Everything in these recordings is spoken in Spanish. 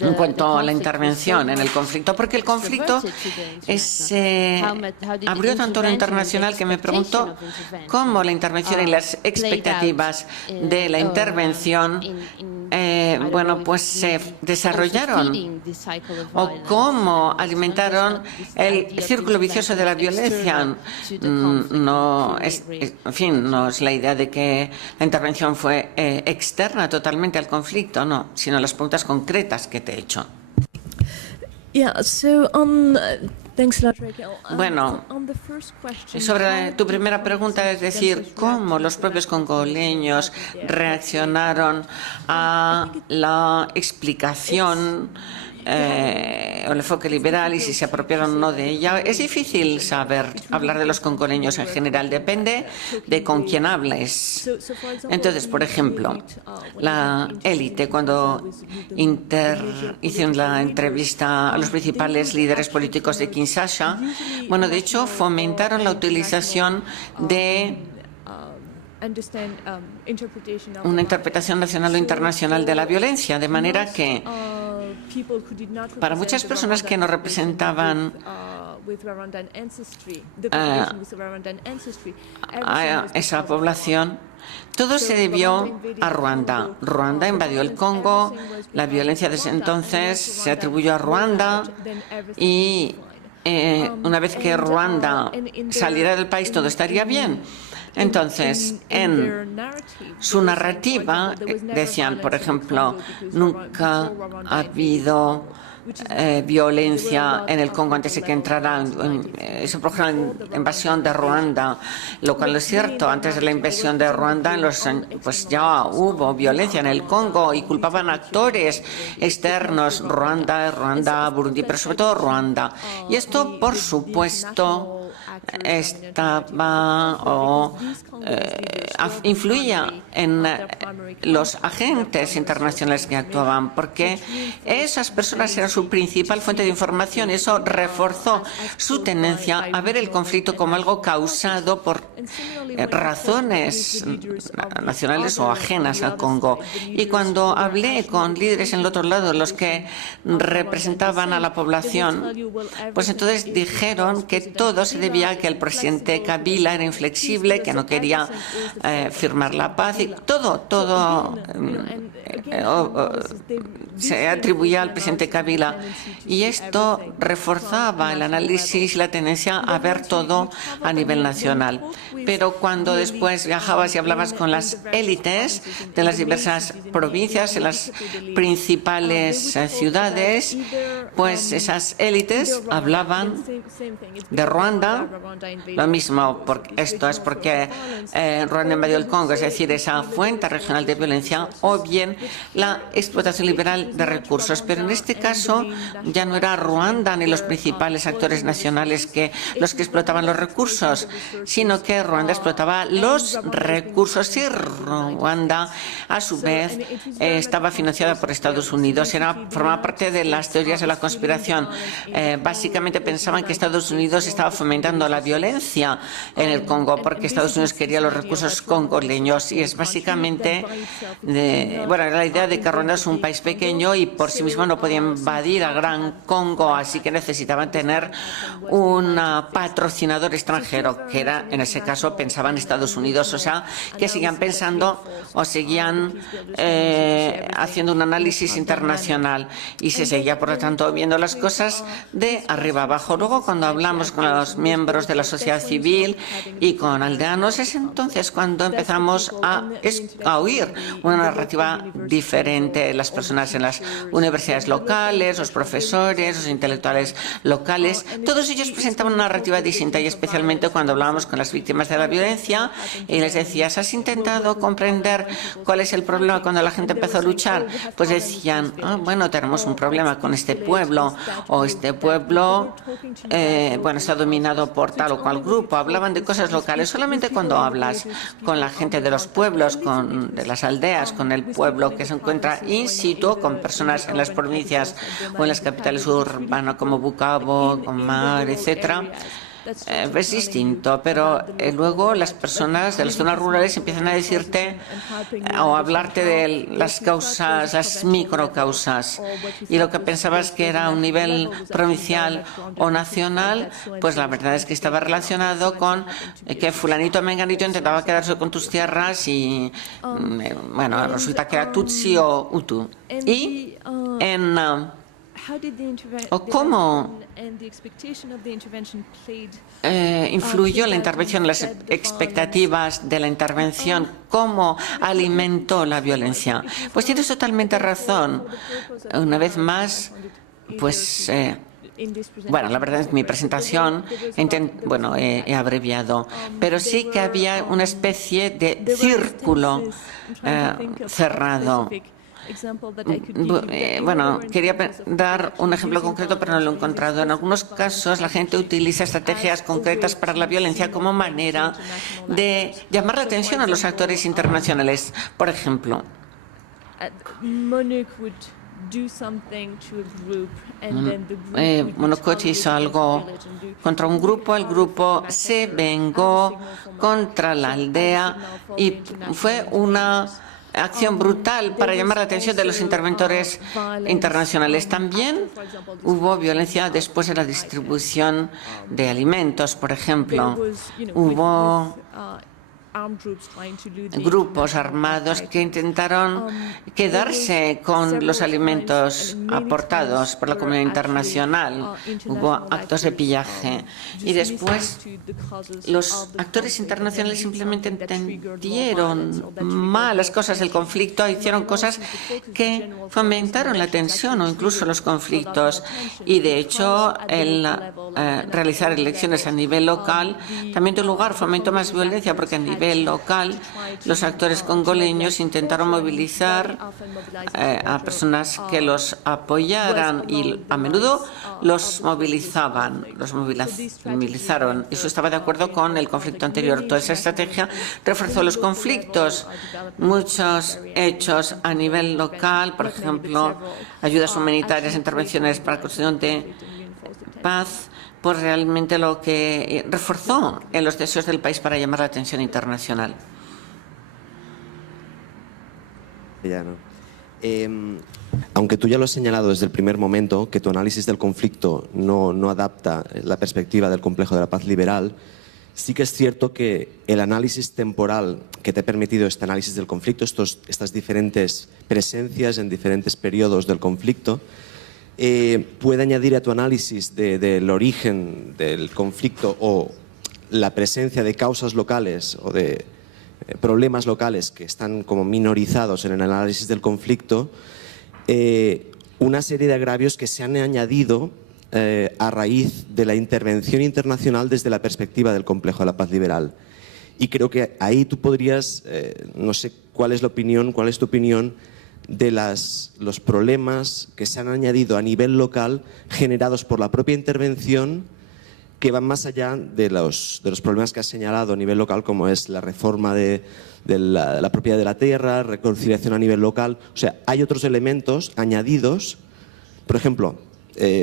en cuanto a la intervención en el conflicto, porque el conflicto abrió tanto lo internacional que me pregunto cómo la intervención y las expectativas de la intervención pues se desarrollaron o cómo alimentaron el círculo vicioso de la violencia. No es la idea de que la intervención fue externa totalmente al conflicto, no, sino las preguntas concretas que te he hecho. Bueno, sobre tu primera pregunta, es decir, cómo los propios congoleños reaccionaron a la explicación o el enfoque liberal y si se apropiaron o no de ella. Es difícil hablar de los congoleños en general, depende de con quién hables. Entonces, por ejemplo, la élite, cuando hicieron la entrevista a los principales líderes políticos de Kinshasa, bueno, de hecho, fomentaron la utilización de una interpretación nacional o internacional de la violencia, de manera que para muchas personas que no representaban a esa población, todo se debió a Ruanda. Ruanda invadió el Congo, la violencia desde entonces se atribuyó a Ruanda y una vez que Ruanda saliera del país todo estaría bien. Entonces, en su narrativa decían, por ejemplo, nunca ha habido violencia en el Congo antes de que entrara se produjera la invasión de Ruanda, lo cual es cierto. Antes de la invasión de Ruanda, pues ya hubo violencia en el Congo y culpaban a actores externos, Ruanda, Burundi, pero sobre todo Ruanda. Y esto, por supuesto, influía en los agentes internacionales que actuaban, porque esas personas eran su principal fuente de información. Eso reforzó su tendencia a ver el conflicto como algo causado por razones nacionales o ajenas al Congo. Y cuando hablé con líderes en el otro lado, los que representaban a la población, pues entonces dijeron que todo se debía a que el presidente Kabila era inflexible, que no quería firmar la paz, y todo se atribuía al presidente Kabila. Y esto reforzaba el análisis y la tendencia a ver todo a nivel nacional. Pero cuando después viajabas y hablabas con las élites de las diversas provincias, en las principales ciudades, pues esas élites hablaban de Ruanda, lo mismo, esto es porque Ruanda invadió el Congo, es decir, esa fuente regional de violencia, o bien la explotación liberal de recursos. Pero en este caso ya no era Ruanda ni los principales actores nacionales los que explotaban los recursos, sino que Ruanda explotaba los recursos y Ruanda, a su vez, estaba financiada por Estados Unidos. Formaba parte de las teorías de la conspiración. Básicamente pensaban que Estados Unidos estaba fomentando la violencia en el Congo porque Estados Unidos quería los recursos congoleños, y es básicamente era la idea de que Ruanda es un país pequeño y por sí mismo no podía invadir a Gran Congo, así que necesitaban tener un patrocinador extranjero, que era, en ese caso, pensaban Estados Unidos, o sea, que seguían pensando o seguían haciendo un análisis internacional y se seguía, por lo tanto, viendo las cosas de arriba abajo. Luego, cuando hablamos con los miembros de la sociedad civil y con aldeanos, es entonces cuando empezamos a oír una narrativa diferente. Las personas en las universidades locales, los profesores, los intelectuales locales, todos ellos presentaban una narrativa distinta, y especialmente cuando hablábamos con las víctimas de la violencia y les decías, ¿has intentado comprender cuál es el problema cuando la gente empezó a luchar? Pues decían, bueno, tenemos un problema con este pueblo, o este pueblo está dominado por tal o cual grupo. Hablaban de cosas locales. Solamente cuando hablas con la gente de los pueblos, de las aldeas, con el pueblo que se encuentra in situ, con personas en las provincias o en las capitales urbanas como Bukavu, Goma, etcétera, es distinto, pero luego las personas de las zonas rurales empiezan a decirte o a hablarte de las causas, las microcausas, y lo que pensabas que era a un nivel provincial o nacional, pues la verdad es que estaba relacionado con que fulanito menganito intentaba quedarse con tus tierras y bueno, resulta que era Tutsi o Hutu. Y cómo influyó la intervención, las expectativas de la intervención, cómo alimentó la violencia. Pues tienes totalmente razón. Una vez más, pues bueno, la verdad es que mi presentación he abreviado, pero sí que había una especie de círculo cerrado. Bueno, quería dar un ejemplo concreto, pero no lo he encontrado. En algunos casos, la gente utiliza estrategias concretas para la violencia como manera de llamar la atención a los actores internacionales. Por ejemplo, Monokot hizo algo contra un grupo, el grupo se vengó contra la aldea y fue una acción brutal para llamar la atención de los interventores internacionales. También hubo violencia después de la distribución de alimentos, por ejemplo. Hubo grupos armados que intentaron quedarse con los alimentos aportados por la comunidad internacional. Hubo actos de pillaje. Y después los actores internacionales simplemente entendieron mal las cosas del conflicto, hicieron cosas que fomentaron la tensión o incluso los conflictos. Y de hecho, el realizar elecciones a nivel local también tuvo lugar, fomentó más violencia, porque a nivel local los actores congoleños intentaron movilizar a personas que los apoyaran y a menudo los movilizaron. Y eso estaba de acuerdo con el conflicto anterior. Toda esa estrategia reforzó los conflictos. Muchos hechos a nivel local, por ejemplo, ayudas humanitarias, intervenciones para la construcción de paz, pues realmente lo que reforzó en los deseos del país para llamar la atención internacional. Aunque tú ya lo has señalado desde el primer momento, que tu análisis del conflicto no adapta la perspectiva del complejo de la paz liberal, sí que es cierto que el análisis temporal que te ha permitido este análisis del conflicto, estas diferentes presencias en diferentes periodos del conflicto, puede añadir a tu análisis del origen del conflicto o la presencia de causas locales o de problemas locales que están como minorizados en el análisis del conflicto, una serie de agravios que se han añadido a raíz de la intervención internacional desde la perspectiva del complejo de la paz liberal. Y creo que ahí tú podrías, no sé cuál es tu opinión de los problemas que se han añadido a nivel local generados por la propia intervención, que van más allá de los problemas que has señalado a nivel local, como es la reforma de la propiedad de la tierra, reconciliación a nivel local. O sea, hay otros elementos añadidos. Por ejemplo,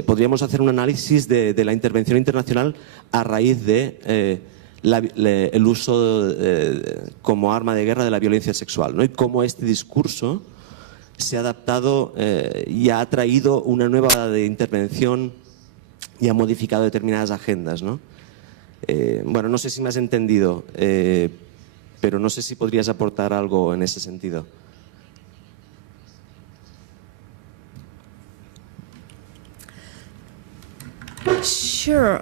podríamos hacer un análisis de la intervención internacional a raíz de el uso como arma de guerra de la violencia sexual, ¿no? Y cómo este discurso se ha adaptado y ha traído una nueva de intervención y ha modificado determinadas agendas, ¿no? Bueno, no sé si me has entendido, pero no sé si podrías aportar algo en ese sentido. Sure.